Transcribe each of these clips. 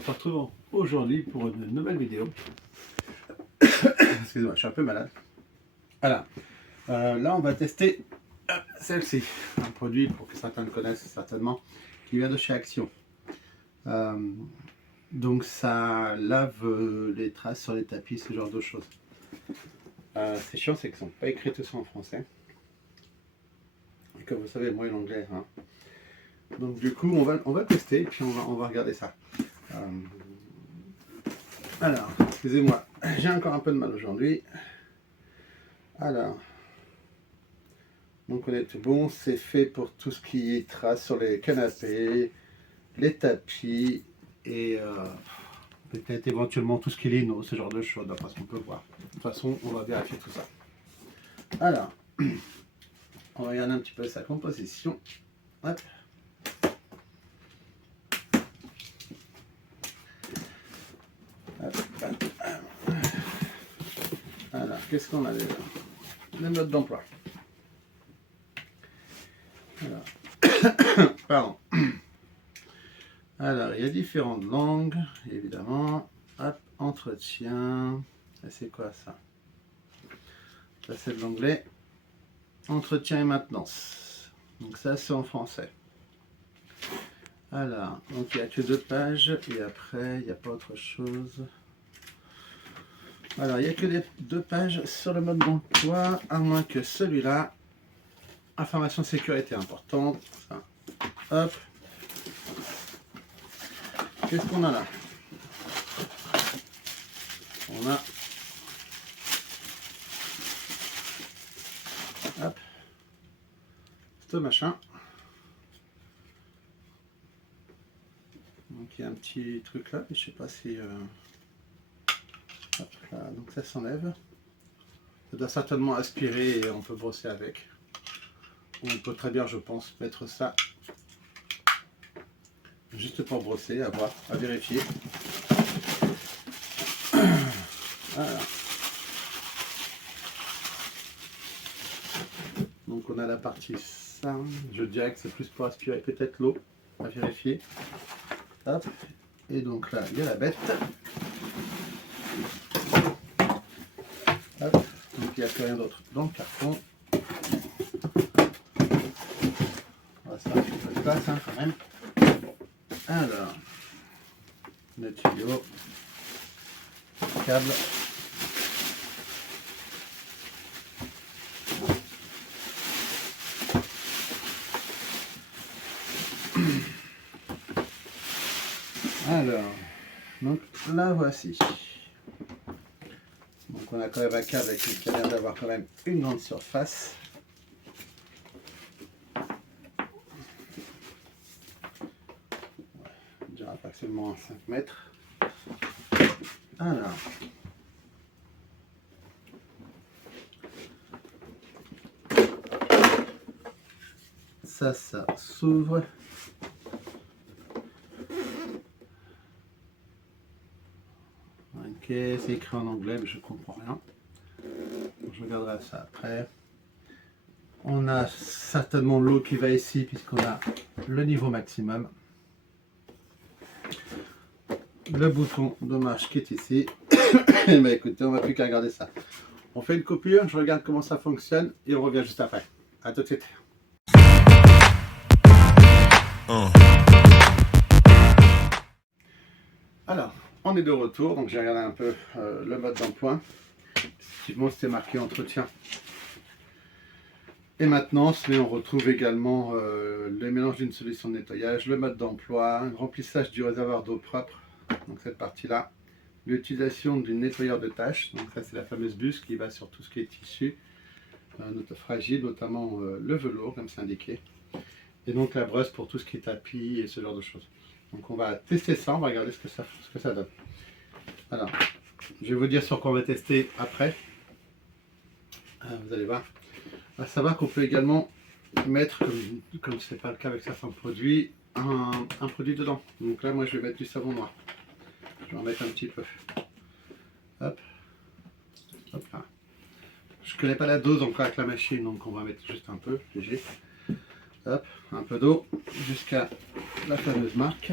on se retrouve aujourd'hui pour une nouvelle vidéo. Excusez-moi, je suis un peu malade. Voilà. Là, on va tester celle-ci. Un produit, pour que certains le connaissent certainement, qui vient de chez Action. Donc, ça lave les traces sur les tapis, ce genre de choses. C'est chiant, c'est qu'ils ne sont pas écrits tout ça en français. Et comme vous savez, moi et l'anglais. Hein. Donc, du coup, on va tester et puis on va regarder ça. Alors, excusez-moi, j'ai encore un peu de mal aujourd'hui. Alors, donc on est tout bon, c'est fait pour tout ce qui est trace sur les canapés, les tapis et peut-être éventuellement tout ce qui est lino, ce genre de choses, d'après ce qu'on peut voir. De toute façon, on va vérifier tout ça. Alors, on va regarder un petit peu sa composition. Hop. Alors, qu'est-ce qu'on a déjà? Les modes d'emploi. Alors, pardon. Alors, il y a différentes langues, évidemment. Hop, entretien. C'est quoi ça? Ça, c'est de l'anglais. Entretien et maintenance. Donc ça, c'est en français. Alors, donc il n'y a que 2 pages et après, il n'y a pas autre chose. Alors, il n'y a que les 2 pages sur le mode d'emploi, à moins que celui-là. Information sécurité importante. Ça. Hop. Qu'est-ce qu'on a là? On a. Hop. Ce machin. Donc il y a un petit truc là, mais je sais pas si. Hop là, donc ça s'enlève. Ça doit certainement aspirer et on peut brosser avec. On peut très bien, je pense, mettre ça juste pour brosser, à voir, à vérifier. Voilà. Donc on a la partie ça. Je dirais que c'est plus pour aspirer peut-être l'eau, à vérifier. Hop. Et donc là, il y a la bête. Hop. Donc il n'y a plus rien d'autre dans le carton. On va se faire un petit peu de place hein, quand même. Alors, le tuyau, le câble. Alors, donc là voici. Donc on a quand même un câble qui a l'air d'avoir quand même une grande surface. On dirait pas seulement 5 mètres. Alors. Ça s'ouvre. Ok, c'est écrit en anglais, mais je comprends rien. Donc, je regarderai ça après. On a certainement l'eau qui va ici, puisqu'on a le niveau maximum. Le bouton de marche qui est ici. Et bah écoutez, on va plus qu'à regarder ça. On fait une coupure, je regarde comment ça fonctionne et on revient juste après. A tout de suite. Alors, on est de retour, donc j'ai regardé un peu le mode d'emploi. Effectivement, c'était marqué entretien et maintenance, mais on retrouve également le mélange d'une solution de nettoyage, le mode d'emploi, un remplissage du réservoir d'eau propre, donc cette partie-là, l'utilisation du nettoyeur de tâches, donc ça c'est la fameuse buse qui va sur tout ce qui est tissu fragile, notamment le velours, comme c'est indiqué, et donc la brosse pour tout ce qui est tapis et ce genre de choses. Donc on va tester ça, on va regarder ce que ça donne. Alors, je vais vous dire sur quoi on va tester après. Vous allez voir. À savoir qu'on peut également mettre, comme ce n'est pas le cas avec certains produits, un produit dedans. Donc là, moi, je vais mettre du savon noir. Je vais en mettre un petit peu. Hop. Hop là. Je ne connais pas la dose encore avec la machine, donc on va mettre juste un peu, léger. Hop, un peu d'eau jusqu'à la fameuse marque.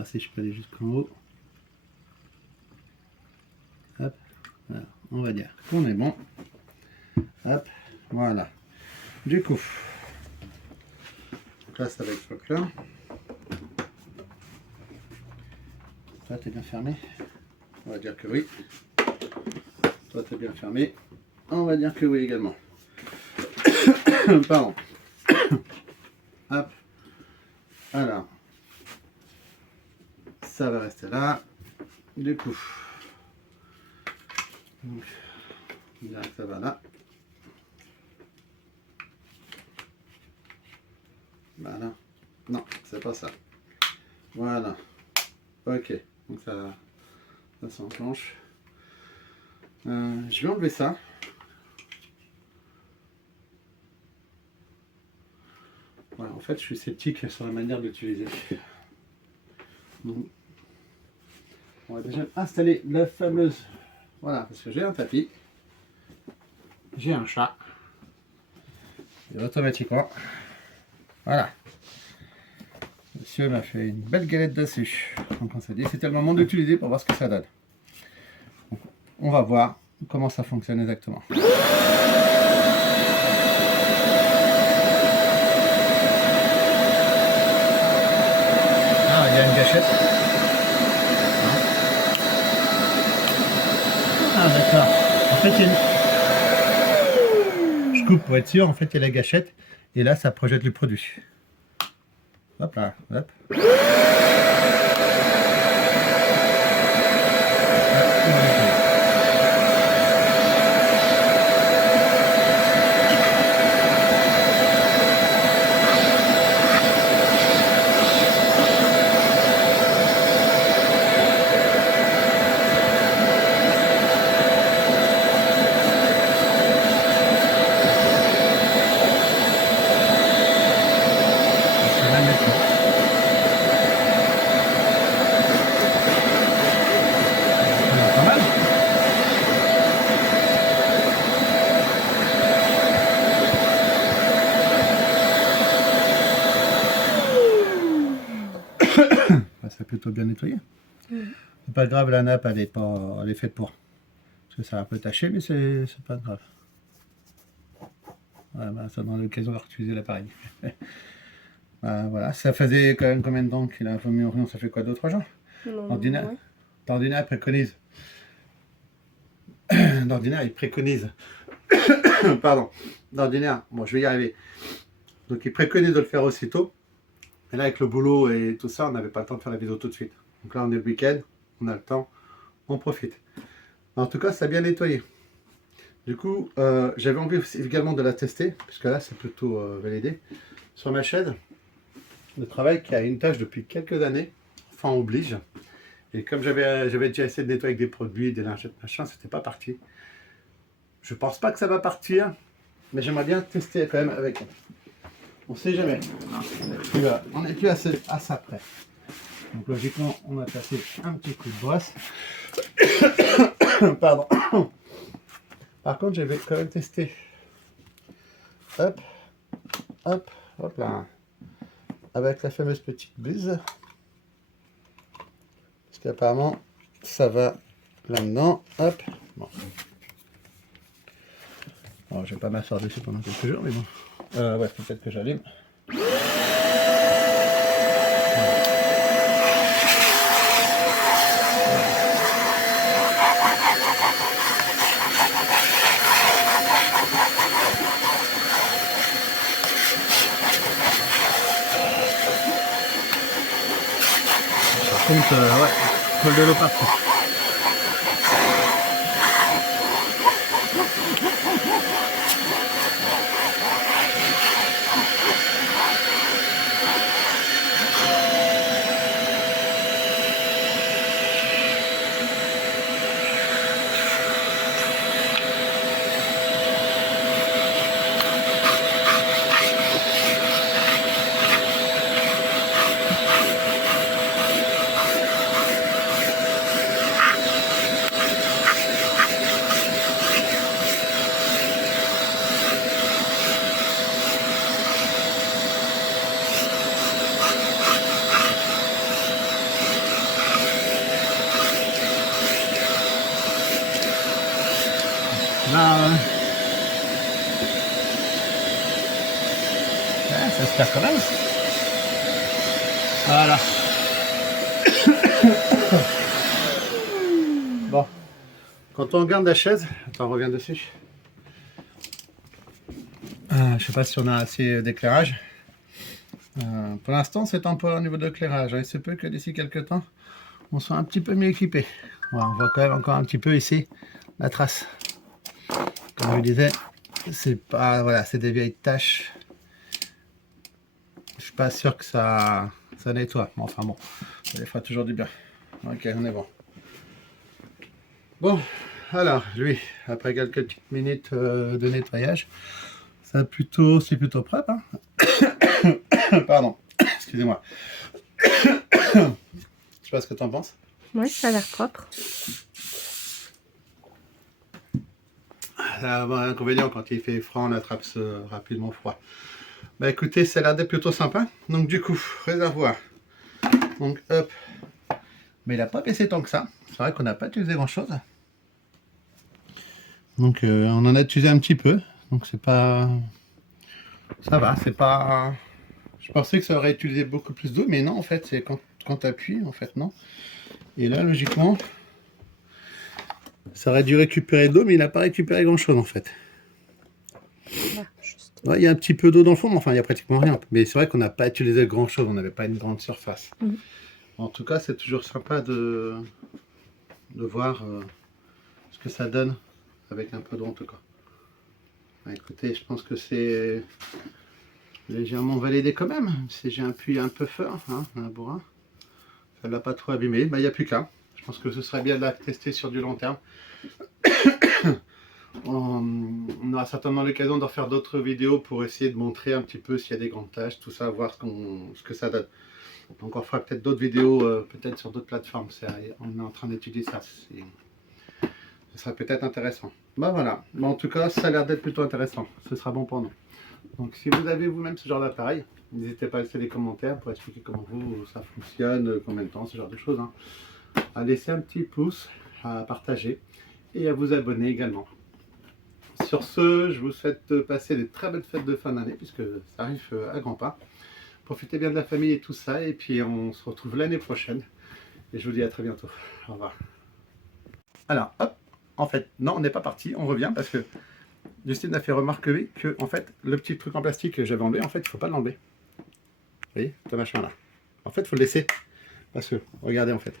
voir si je peux aller jusqu'en haut. Hop, voilà, on va dire qu'on est bon. Hop, voilà. Du coup, donc là ça va être là. Toi t'es bien fermé. On va dire que oui. Toi t'es bien fermé. On va dire que oui également. Pardon. Hop. Alors. Ça va rester là. Du coup. Donc, on dirait que ça va là. Voilà. Non, c'est pas ça. Voilà. Ok. Donc ça s'enclenche. Je vais enlever ça. Voilà, en fait, je suis sceptique sur la manière d'utiliser. On va déjà installer la fameuse. Voilà, parce que j'ai un tapis, j'ai un chat, et automatiquement, voilà. Monsieur m'a fait une belle galette dessus. Donc on s'est dit, c'était le moment d'utiliser pour voir ce que ça donne. Donc, on va voir comment ça fonctionne exactement. Ah, il y a une gâchette. Ah d'accord. En fait, il y a une... Je coupe pour être sûr, en fait, il y a la gâchette, et là, ça projette le produit. Hop là, hop. C'est plutôt bien nettoyé. C'est pas grave, la nappe elle est faite pour. Parce que ça a un peu taché, mais c'est pas grave. Ouais, bah, ça donne l'occasion de réutiliser l'appareil. Voilà, ça faisait quand même combien de temps qu'il a vomi au rayon? Ça fait quoi, 2-3 jours? L'ordinaire, il préconise. L'ordinaire, il préconise. Pardon. L'ordinaire, bon, je vais y arriver. Donc, il préconise de le faire aussitôt. Et là, avec le boulot et tout ça, on n'avait pas le temps de faire la vidéo tout de suite. Donc là, on est le week-end, on a le temps, on profite. En tout cas, ça a bien nettoyé. Du coup, j'avais envie aussi également de la tester, puisque là, c'est plutôt validé. Sur ma chaîne de travail qui a une tâche depuis quelques années, enfin oblige. Et comme j'avais déjà essayé de nettoyer avec des produits, des lingettes, machin, c'était pas parti. Je pense pas que ça va partir, mais j'aimerais bien tester quand même avec. On sait jamais. On n'est plus à ça près. Donc logiquement, on va passer un petit coup de brosse. Pardon. Par contre, je vais quand même tester. Hop, hop, hop là. Avec la fameuse petite buse. Parce qu'apparemment, ça va là-dedans. Hop. Bon. Alors, je vais pas m'asseoir dessus pendant quelques jours, mais bon. Ouais, peut-être que j'allume. Par contre, ouais, colle de l'eau partout. ça se perd quand même. Voilà. Bon. Quand on regarde la chaise, attends, on revient dessus. Je sais pas si on a assez d'éclairage. Pour l'instant, c'est temporaire au niveau de l'éclairage. Il se peut que d'ici quelques temps, on soit un petit peu mieux équipé. Voilà, on voit quand même encore un petit peu ici la trace. Comme je vous disais, c'est pas, voilà, c'est des vieilles taches. Je suis pas sûr que ça nettoie. Mais enfin bon, ça les fera toujours du bien. Ok, on est bon. Bon, alors lui, après quelques petites minutes de nettoyage, c'est plutôt propre. Hein. Pardon, excusez-moi. Je sais pas ce que tu en penses. Oui, ça a l'air propre. Ça a un inconvénient, quand il fait froid, on attrape rapidement froid. Bah écoutez, ça a l'air d'être plutôt sympa. Donc du coup, réservoir. Donc hop. Mais il n'a pas baissé tant que ça. C'est vrai qu'on n'a pas utilisé grand chose. Donc on en a utilisé un petit peu. Donc c'est pas... Ça va, c'est pas... Je pensais que ça aurait utilisé beaucoup plus d'eau, mais non, en fait, c'est quand tu appuies, en fait, non. Et là, logiquement, ça aurait dû récupérer de l'eau, mais il n'a pas récupéré grand-chose, en fait. Ouais, il y a un petit peu d'eau dans le fond, mais enfin, il n'y a pratiquement rien. Mais c'est vrai qu'on n'a pas utilisé grand-chose, on n'avait pas une grande surface. Mmh. En tout cas, c'est toujours sympa de voir ce que ça donne avec un peu d'eau, en tout cas. Bah, écoutez, je pense que c'est légèrement validé quand même. Si j'ai appuyé un peu fort, hein, un bourrin, ça ne l'a pas trop abîmé. Bah, il n'y a plus qu'à. Je pense que ce serait bien de la tester sur du long terme. On aura certainement l'occasion d'en faire d'autres vidéos pour essayer de montrer un petit peu s'il y a des grandes tâches, tout ça, voir ce que ça donne. Donc on fera peut-être d'autres vidéos, peut-être sur d'autres plateformes. On est en train d'étudier ça. Ce sera peut-être intéressant. Bah voilà. Mais en tout cas, ça a l'air d'être plutôt intéressant. Ce sera bon pour nous. Donc si vous avez vous-même ce genre d'appareil, n'hésitez pas à laisser des commentaires pour expliquer comment ça fonctionne, combien de temps, ce genre de choses. Hein. À laisser un petit pouce, à partager et à vous abonner également. Sur ce, je vous souhaite de passer des très belles fêtes de fin d'année puisque ça arrive à grands pas. Profitez bien de la famille et tout ça et puis on se retrouve l'année prochaine. Et je vous dis à très bientôt. Au revoir. Alors, hop, en fait, non, on n'est pas parti, on revient parce que Justine a fait remarquer que en fait, le petit truc en plastique que j'avais enlevé, en fait, il ne faut pas l'enlever. Vous voyez, ce machin là. En fait, il faut le laisser. Parce que, regardez en fait.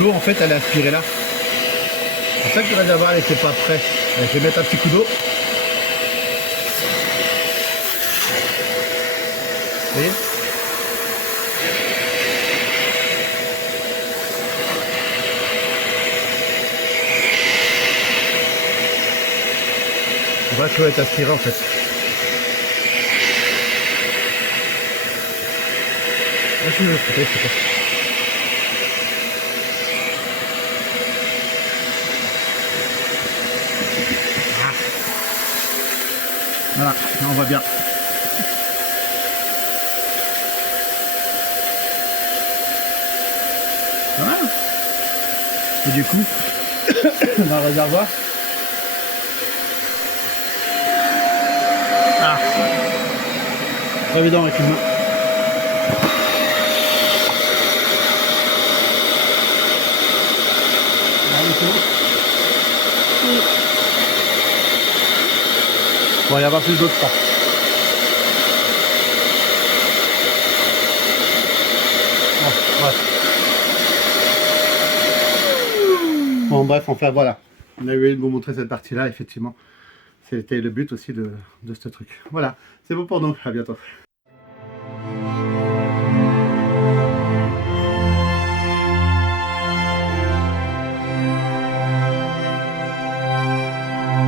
L'eau en fait elle est aspirée là. C'est pour ça que le réservoir n'était pas prêt. Je vais mettre un petit coup d'eau. Vous voyez? On voit que l'eau est aspirée en fait. Je vais peut-être. Voilà, là on voit bien. Voilà. Et du coup, dans le réservoir. Ah, pas évident avec une main. Bon, il y a pas plus d'autres pas. Bon, bref. Bon, bref, enfin voilà. On a eu de vous montrer cette partie-là, effectivement. C'était le but aussi de ce truc. Voilà, c'est bon pour nous. À bientôt.